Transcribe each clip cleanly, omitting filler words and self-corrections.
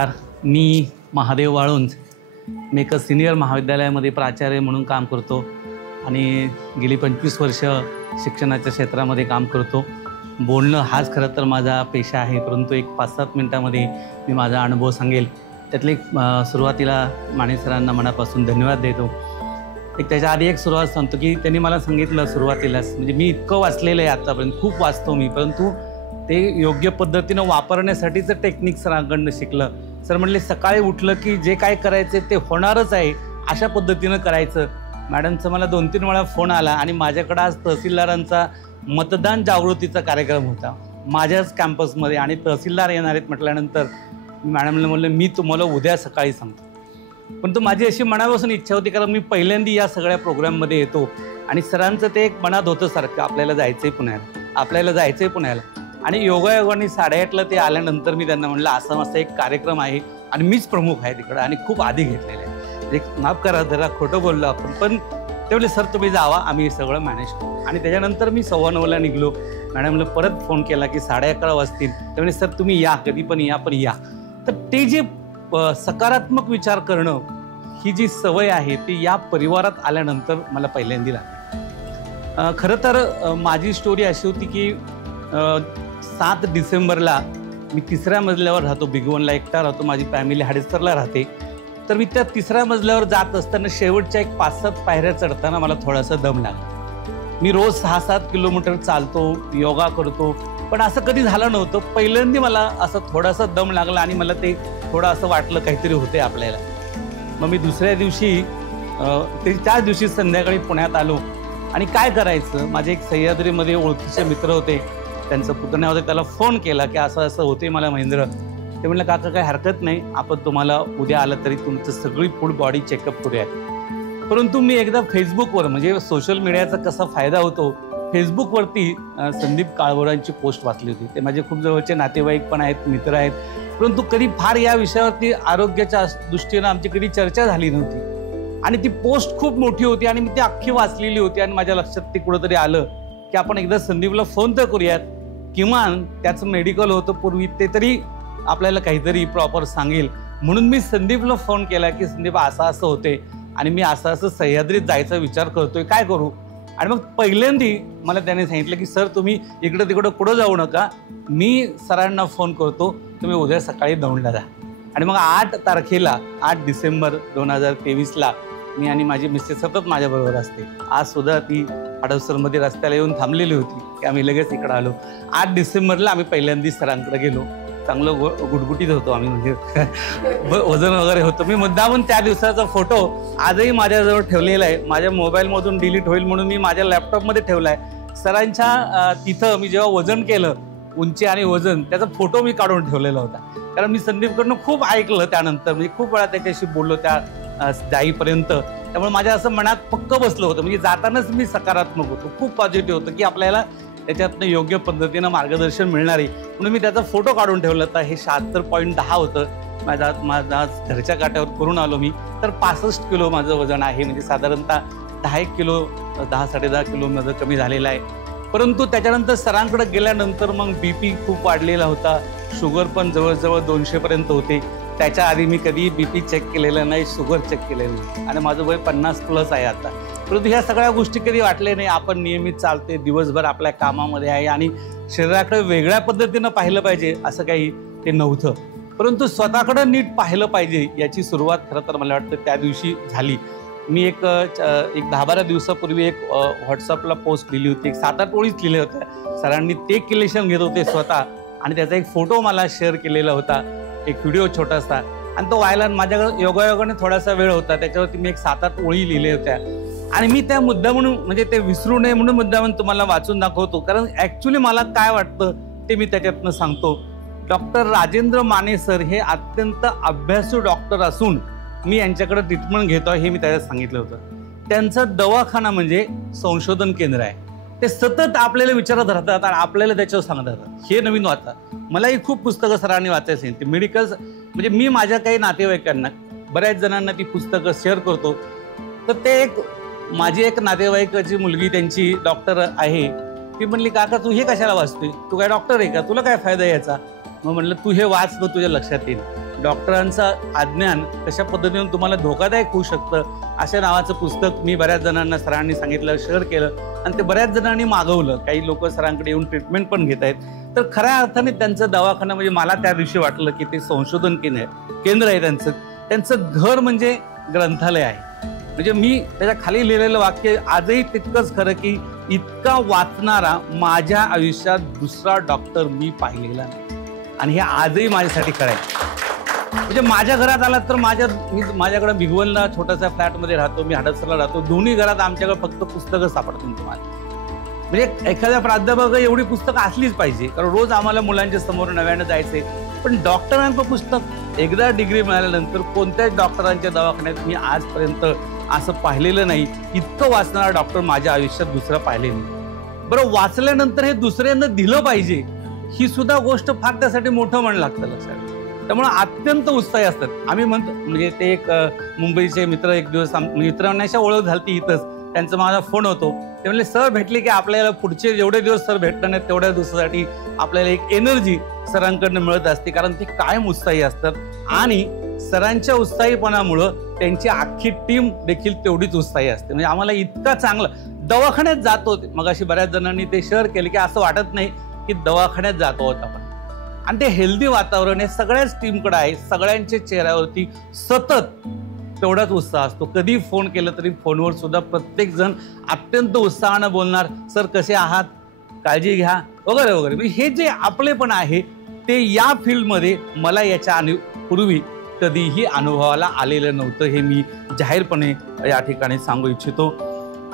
नमस्कार, मी महादेव वाळुंज. मी एका सिनियर महाविद्यालयामध्ये प्राचार्य म्हणून काम करतो आणि गेली 25 वर्ष शिक्षणाच्या क्षेत्रामध्ये काम करतो. बोलणं हाच खरं तर माझा पेशा आहे, परंतु एक 5-7 मिनटामध्ये मी माझा अनुभव सांगेल. त्यातले सुरुवातीला माने सरांना मनापासून धन्यवाद देतो. त्याच्या आधी एक सुरुवात सांगतो की त्यांनी मला सांगितलं सुरुवातीलाच, म्हणजे मी इतकं वाचलेलं आहे आत्तापर्यंत, खूप वाचतो मी, परंतु ते योग्य पद्धतीनं वापरण्यासाठीचं टेक्निक सरांकडनं शिकलं. सर म्हणले सकाळी उठलं की जे काय करायचं ते होणारच आहे, अशा पद्धतीनं करायचं. मॅडमचा मला 2-3 वेळा फोन आला आणि माझ्याकडं आज तहसीलदारांचा मतदान जागृतीचा कार्यक्रम होता माझ्याच कॅम्पसमध्ये आणि तहसीलदार येणार आहेत म्हटल्यानंतर मॅडमला म्हणलं मी तुम्हाला उद्या सकाळी सांगतो. पण तो माझी अशी मनापासून इच्छा होती, कारण मी पहिल्यांदा या सगळ्या प्रोग्राममध्ये येतो आणि सरांचं ते एक मनात होतं सारखं आपल्याला जायचं आहे पुण्याला, आपल्याला जायचं आहे पुण्याला. आणि योगायोगाने 8:30ला ते आल्यानंतर मी त्यांना म्हणलं असं असं एक कार्यक्रम आहे आणि मीच प्रमुख आहे तिकडं आणि खूप आधी घेतलेलं आहे, एक माफ करा जरा खोटं बोललो आपण. पण ते म्हणले सर तुम्ही जावा, आम्ही हे सगळं मॅनेज करू. आणि त्याच्यानंतर मी 9:15ला निघलो. मॅडमला परत फोन केला की 11:30 वाजतील. ते म्हणले सर तुम्ही या, कधी पण या, पण या. तर ते जे सकारात्मक विचार करणं ही जी सवय आहे ती या परिवारात आल्यानंतर मला पहिल्यांदा लागली. खरं तर माझी स्टोरी अशी होती की 7 डिसेंबरला मी 3ऱ्या मजल्यावर राहतो, बिगवनला एकटा राहतो, माझी फॅमिली हडसरला राहते. तर मी त्या 3ऱ्या मजल्यावर जात असताना शेवटच्या एक 5-7 पायऱ्या चढताना मला थोडासा दम लागला. मी रोज 6-7 किलोमीटर चालतो, योगा करतो, पण असं कधी झालं नव्हतं. पहिल्यांदा मला असं थोडासा दम लागला आणि मला ते थोडं असं वाटलं काहीतरी होते आपल्याला. मग मी दुसऱ्या दिवशी त्याच दिवशी संध्याकाळी पुण्यात आलो आणि काय करायचं, माझे एक सह्याद्रीमध्ये ओळखीचे मित्र होते, त्यांचं पुतण्या होते, त्याला फोन केला की असं असं होते मला महेंद्र. ते म्हणलं काका काही हरकत नाही, आपण तुम्हाला उद्या आलं तरी तुमचं सगळी फुल बॉडी चेकअप करूया. परंतु मी एकदा फेसबुकवर, म्हणजे सोशल मीडियाचा कसा फायदा होतो, फेसबुकवरती संदीप काळभोरांची पोस्ट वाचली होती. ते माझे खूप जवळचे नातेवाईक पण आहेत, मित्र आहेत, परंतु कधी फार या विषयावरती आरोग्याच्या दृष्टीनं आमची कधी चर्चा झाली नव्हती. आणि ती पोस्ट खूप मोठी होती आणि मी ती अख्खी वाचलेली होती आणि माझ्या लक्षात ते कुठंतरी आलं की आपण एकदा संदीपला फोन तर करूयात, किमान त्याचं मेडिकल होतं पूर्वी, ते तरी आपल्याला काहीतरी प्रॉपर सांगेल. म्हणून मी संदीपला फोन केला की संदीप असं असं होते आणि मी असं असं सह्याद्रीत जायचा विचार करतोय, काय करू. आणि मग पहिल्यांदा मला त्याने सांगितलं की सर तुम्ही इकडं तिकडं कुठं जाऊ नका, मी सरांना फोन करतो, तुम्ही उद्या सकाळी दौंडला जा. आणि मग 8 तारखेला 8 डिसेंबर 2023ला मी आणि माझी मिसेस सतत माझ्याबरोबर असते. आज सुद्धा ती हडपसरमध्ये रस्त्याला येऊन थांबलेली होती की आम्ही लगेच इकडं आलो. 8 डिसेंबरला आम्ही पहिल्यांदा सरांकडे गेलो. चांगलं गुटगुटीत होतो आम्ही, म्हणजे वजन वगैरे होतं. मी मुद्दामून त्या दिवसाचा फोटो आजही माझ्याजवळ ठेवलेला आहे. माझ्या मोबाईलमधून डिलीट होईल म्हणून मी माझ्या लॅपटॉपमध्ये ठेवला आहे. सरांच्या तिथं मी जेव्हा वजन केलं, उंची आणि वजन, त्याचा फोटो मी काढून ठेवलेला होता. कारण मी संदीपकडनं खूप ऐकलं त्यानंतर, म्हणजे खूप वेळा त्याच्याशी बोललो त्या जाईपर्यंत. त्यामुळे माझ्या असं मनात पक्क बसलं होतं, म्हणजे जातानाच मी सकारात्मक होतो, खूप पॉझिटिव्ह होतं की आपल्याला त्याच्यातनं योग्य पद्धतीनं मार्गदर्शन मिळणार आहे. म्हणून मी त्याचा फोटो काढून ठेवला होता. हे 76.10 होतं. माझा घरच्या काट्यावर करून आलो मी, तर 65 किलो माझं वजन आहे, म्हणजे साधारणतः 10 किलो 10-10.5 किलो माझं कमी झालेलं आहे. परंतु त्याच्यानंतर सरांकडे गेल्यानंतर मग BP खूप वाढलेला होता, शुगर पण जवळजवळ 200पर्यंत होते. त्याच्या आधी मी कधी BP चेक केलेलं नाही, शुगर चेक केलेलं नाही आणि माझं वय 50+ आहे आता. परंतु ह्या सगळ्या गोष्टी कधी वाटल्या नाही. आपण नियमित चालते, दिवसभर आपल्या कामामध्ये आहे आणि शरीराकडे वेगळ्या पद्धतीनं पाहिलं पाहिजे असं काही ते नव्हतं. परंतु स्वतःकडे नीट पाहिलं पाहिजे याची सुरुवात खरं तर मला वाटतं त्या दिवशी झाली. मी एक 10-12 दिवसापूर्वी एक व्हॉट्सअपला पोस्ट लिहिली होती, एक 7-8 ओळीच लिहिल्या होत्या. सरांनी ते कलेक्शन घेत होते स्वतः आणि त्याचा एक फोटो मला शेअर केलेला होता, एक व्हिडिओ छोटासा, आणि तो व्हायला माझ्याकडे योगायोगाने थोडासा वेळ होता, त्याच्यावरती मी एक 7-8 ओळी लिहिल्या होत्या. आणि मी त्या मुद्दा म्हणून, म्हणजे ते विसरू नये म्हणून मुद्दा म्हणून तुम्हाला वाचून दाखवतो, कारण ॲक्च्युली मला काय वाटतं ते मी त्याच्यातनं सांगतो. डॉक्टर राजेंद्र माने सर हे अत्यंत अभ्यासू डॉक्टर असून मी यांच्याकडे ट्रीटमेंट घेतो हे मी त्याच्यात सांगितलं होतं. त्यांचं दवाखाना म्हणजे संशोधन केंद्र आहे. ते सतत आपल्याला विचारत राहतात आणि आपल्याला त्याच्यावर सांगत राहतात. हे नवीन वाचा. मलाही खूप पुस्तकं सरांनी वाचायची आहेत. ते मेडिकल्स, म्हणजे मी माझ्या काही नातेवाईकांना, बऱ्याच जणांना ती पुस्तकं शेअर करतो. तर ते माझी एक नातेवाईकाची मुलगी, त्यांची डॉक्टर आहे, ती म्हणली काका तू हे कशाला वाचतोय, तू काय डॉक्टर आहे का, तुला काय फायदा याचा. मग म्हटलं तू हे वाच, तुझ्या लक्षात येईल. डॉक्टरांचं अज्ञान कशा पद्धतीने तुम्हाला धोकादायक होऊ शकतं अशा नावाचं पुस्तक मी बऱ्याच जणांना सरांनी सांगितलं, शेअर केलं आणि ते बऱ्याच जणांनी मागवलं. काही लोक सरांकडे येऊन ट्रीटमेंट पण घेत आहेत. तर खऱ्या अर्थाने त्यांचं दवाखाना म्हणजे मला त्या दिवशी वाटलं की ते संशोधन केंद्र आहे त्यांचं घर म्हणजे ग्रंथालय आहे. म्हणजे मी त्याच्या खाली लिहिलेलं वाक्य आजही तितकंच खरं की इतका वाचणारा माझ्या आयुष्यात दुसरा डॉक्टर मी पाहिलेला नाही. आणि हे आजही माझ्यासाठी खरं आहे. म्हणजे माझ्या घरात आलात तर माझ्याकडे भिगवणला छोट्याशा फ्लॅटमध्ये राहतो, मी हडपसरला राहतो. दोन्ही घरात आमच्याकडे फक्त पुस्तकं सापडतील तुम्हाला. म्हणजे एखाद्या प्राध्यापक एवढी पुस्तकं असलीच पाहिजे, कारण रोज आम्हाला मुलांच्या समोर नव्यानं जायचंय. पण डॉक्टरांचं पुस्तक एकदा डिग्री मिळाल्यानंतर कोणत्याच डॉक्टरांच्या दवाखान्यात मी आजपर्यंत असं पाहिलेलं नाही. इतकं वाचणारा डॉक्टर माझ्या आयुष्यात दुसरा पाहिले नाही. बरं, वाचल्यानंतर हे दुसऱ्यांना दिलं पाहिजे ही सुद्धा गोष्ट फार त्यासाठी मोठं म्हण लागतं लक्षात. त्यामुळे अत्यंत उत्साही असतात. आम्ही म्हणतो म्हणजे ते एक मुंबईचे मित्र एक दिवस मित्रांना ओळख झाली इथंच, त्यांचा माझा फोन होतो. ते म्हणले सर भेटले की आपल्याला पुढचे जेवढे दिवस सर भेटणार नाहीत तेवढ्या दिवसासाठी आपल्याला एक एनर्जी सरांकडनं मिळत असते, कारण ते कायम उत्साही असतात. आणि सरांच्या उत्साहीपणामुळं त्यांची अख्खी टीम देखील तेवढीच उत्साही असते. म्हणजे आम्हाला इतका चांगलं दवाखान्यात जातो. मग अशी बऱ्याच जणांनी ते शेअर केले की असं वाटत नाही की दवाखान्यात जातो आहोत आपण. आणि ते हेल्दी वातावरण हे सगळ्याच टीमकडे आहे. सगळ्यांच्या चेहऱ्यावरती सतत तेवढाच उत्साह असतो. कधी फोन केलं तरी फोनवर सुद्धा प्रत्येक जण अत्यंत उत्साहानं बोलणार, सर कसे आहात, काळजी घ्या वगैरे वगैरे. हे जे आपलेपण आहे ते या फील्डमध्ये मला याच्या पूर्वी कधीही अनुभवाला आलेलं नव्हतं. हे मी जाहीरपणे या ठिकाणी सांगू इच्छितो.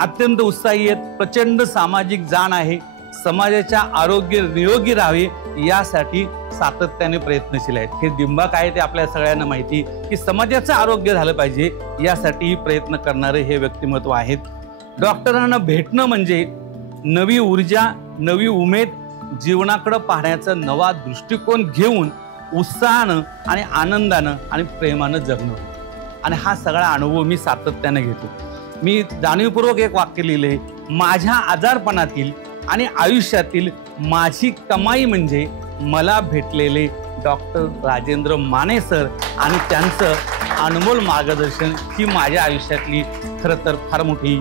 अत्यंत उत्साही आहेत, प्रचंड सामाजिक जाण आहे, समाजाच्या आरोग्य निरोगी राहावे यासाठी सातत्याने प्रयत्नशील आहेत. हे दिंबाक आहे ते आपल्या सगळ्यांना माहिती की समाजाचं आरोग्य झालं पाहिजे यासाठी प्रयत्न करणारे हे व्यक्तिमत्व आहेत. डॉक्टरांना भेटणं म्हणजे नवी ऊर्जा, नवी उमेद, जीवनाकडे पाहण्याचा नवा दृष्टिकोन घेऊन उत्साहानं आणि आनंदानं आणि प्रेमानं जगणं. आणि हा सगळा अनुभव मी सातत्याने घेतो. मी जाणीवपूर्वक एक वाक्य लिहिले, माझ्या आजारपणातील आणि आयुष्यातील माझी कमाई म्हणजे मला भेटलेले डॉक्टर राजेंद्र माने सर आणि त्यांचं अनमोल मार्गदर्शन ही माझ्या आयुष्यातली खरं तर फार मोठी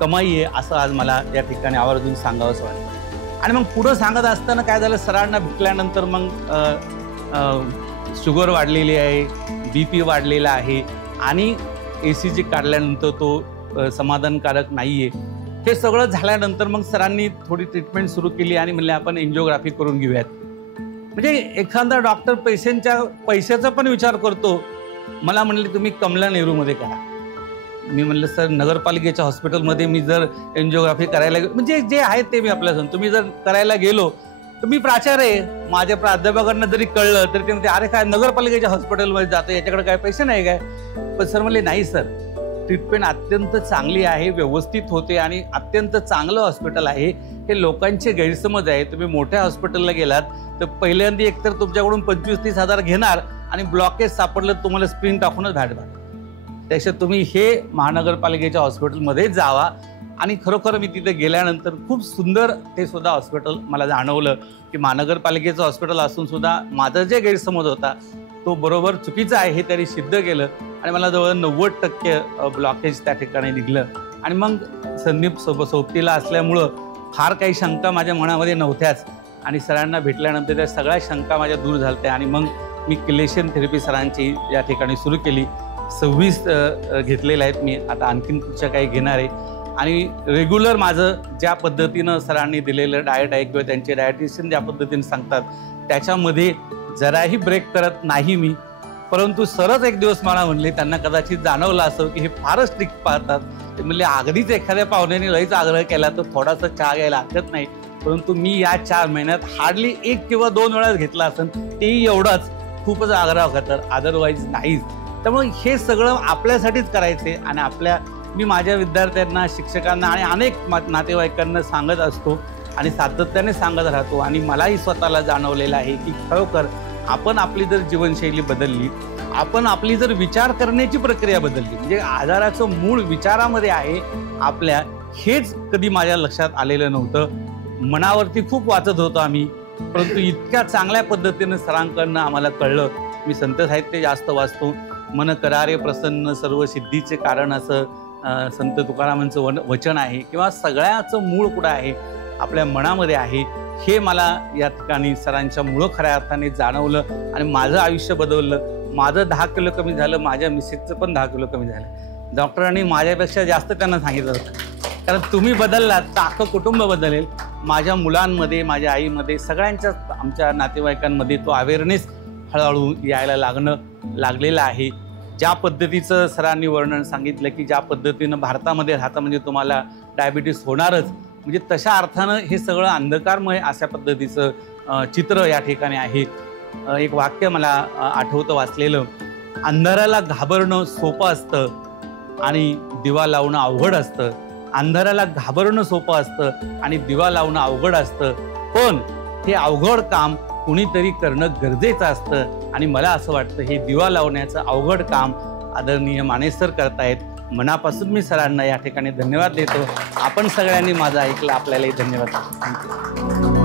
कमाई आहे असं आज मला या ठिकाणी आवर्जून सांगावंसं वाटतं. आणि मग पुढं सांगत असताना काय झालं, सरांना भेटल्यानंतर मग शुगर वाढलेली आहे, BP वाढलेला आहे आणि ECG काढल्यानंतर तो समाधानकारक नाही आहे. हे सगळं झाल्यानंतर मग सरांनी थोडी ट्रीटमेंट सुरू केली आणि म्हणले आपण एन्जिओग्राफी करून घेऊयात. म्हणजे एखादा डॉक्टर पैशाचा पण विचार करतो. मला म्हणले तुम्ही कमला नेहरूमध्ये करा. मी म्हणलं सर नगरपालिकेच्या हॉस्पिटलमध्ये मी जर एन्जिओग्राफी करायला म्हणजे जे आहे ते मी आपल्याला सांगतो. तुम्ही जर करायला गेलो तर मी प्राचार्य आहे, माझ्या प्राध्यापकांना जरी कळलं तरी ते म्हणते अरे काय नगरपालिकेच्या हॉस्पिटलमध्ये जातो, याच्याकडे काय पैसे नाही काय. पण सर म्हणले नाही सर, ट्रीटमेंट अत्यंत चांगली आहे, व्यवस्थित होते आणि अत्यंत चांगलं हॉस्पिटल आहे. हे लोकांचे गैरसमज आहे. तुम्ही मोठ्या हॉस्पिटलला गेलात तर पहिल्यांदा एकतर तुमच्याकडून 25-30 हजार घेणार आणि ब्लॉकेज सापडलं तुम्हाला स्प्रिंग टाकूनच बाहेर पाडणार. त्यापेक्षा तुम्ही हे महानगरपालिकेच्या हॉस्पिटलमध्ये जावा. आणि खरोखर मी तिथे गेल्यानंतर खूप सुंदर ते सुद्धा हॉस्पिटल मला जाणवलं की महानगरपालिकेचं हॉस्पिटल असून सुद्धा माझा जे गैरसमज होता तो बरोबर चुकीचा आहे हे त्यांनी सिद्ध केलं. आणि मला जवळ 90% ब्लॉकेज त्या ठिकाणी निघलं. आणि मग संदीप सोबतीला असल्यामुळं फार काही शंका माझ्या मनामध्ये नव्हत्याच. आणि सरांना भेटल्यानंतर त्या सगळ्या शंका माझ्या दूर झाल्या. आणि मग मी किलेशन थेरपी सरांची या ठिकाणी सुरू केली. 26 घेतलेल्या आहेत मी, आता आणखीन पुढच्या काही घेणार आहे. आणि रेग्युलर माझं ज्या पद्धतीनं सरांनी दिलेलं डाएट आहे किंवा त्यांचे डायटिशियन ज्या पद्धतीने सांगतात त्याच्यामध्ये जराही ब्रेक करत नाही मी. परंतु सरच एक दिवस मला म्हणले, त्यांना कदाचित जाणवलं असं की हे फारच स्ट्रिक्ट पाहतात. ते म्हणले अगदीच एखाद्या पाहुण्याने लईच आग्रह केला तर थोडासा चहा घ्यायला हरकत नाही, परंतु मी या 4 महिन्यात हार्डली 1 किंवा 2 वेळाच घेतला असेल, तेही एवढाच खूपच आग्रह करतात, अदरवाईज नाहीच. त्यामुळे हे सगळं आपल्यासाठीच करायचे. आणि मी माझ्या विद्यार्थ्यांना, शिक्षकांना आणि अनेक नातेवाईकांना सांगत असतो आणि सातत्याने सांगत राहतो. आणि मलाही स्वतःला जाणवलेलं आहे की खरोखर आपण आपली जर जीवनशैली बदलली, आपण आपली जर विचार करण्याची प्रक्रिया बदलली, म्हणजे आजाराचं मूळ विचारामध्ये आहे आपल्या, हेच कधी माझ्या लक्षात आलेलं नव्हतं. मनावरती खूप वाचत होतो आम्ही, परंतु इतक्या चांगल्या पद्धतीनं सरांकडनं आम्हाला कळलं मी संत साहित्य जास्त वाचतो. मन करारे प्रसन्न सर्व सिद्धीचे कारण असं संत तुकारामांचं वचन आहे. किंवा सगळ्याचं मूळ कुठं आहे, आपल्या मनामध्ये आहे. हे मला या ठिकाणी सरांच्या मुळं खऱ्या अर्थाने जाणवलं आणि माझं आयुष्य बदललं. माझं 10 किलो कमी झालं, माझ्या मिसेसचं पण 10 किलो कमी झालं. डॉक्टरांनी माझ्यापेक्षा जास्त त्यांना सांगितलं होतं, कारण तुम्ही बदललात तर अख्खं कुटुंब बदलेल. माझ्या मुलांमध्ये, माझ्या आईमध्ये, सगळ्यांच्या आमच्या नातेवाईकांमध्ये तो अवेअरनेस हळूहळू यायला लागलेला आहे. ज्या पद्धतीचं सरांनी वर्णन सांगितलं की ज्या पद्धतीनं भारतामध्ये राहता म्हणजे तुम्हाला डायबिटीस होणारच, म्हणजे तशा अर्थानं हे सगळं अंधकारमय अशा पद्धतीचं चित्र या ठिकाणी आहे. एक वाक्य मला आठवतं वाचलेलं, अंधाराला घाबरणं सोपं असतं आणि दिवा लावणं अवघड असतं. अंधाराला घाबरणं सोपं असतं आणि दिवा लावणं अवघड असतं, पण हे अवघड काम कुणीतरी करणं गरजेचं असतं. आणि मला असं वाटतं हे दिवा लावण्याचं अवघड काम आदरणीय माने सर करतायत. मनापासून मी सरांना या ठिकाणी धन्यवाद देतो. आपण सगळ्यांनी माझं ऐकलं, आपल्यालाही धन्यवाद. थँक्यू.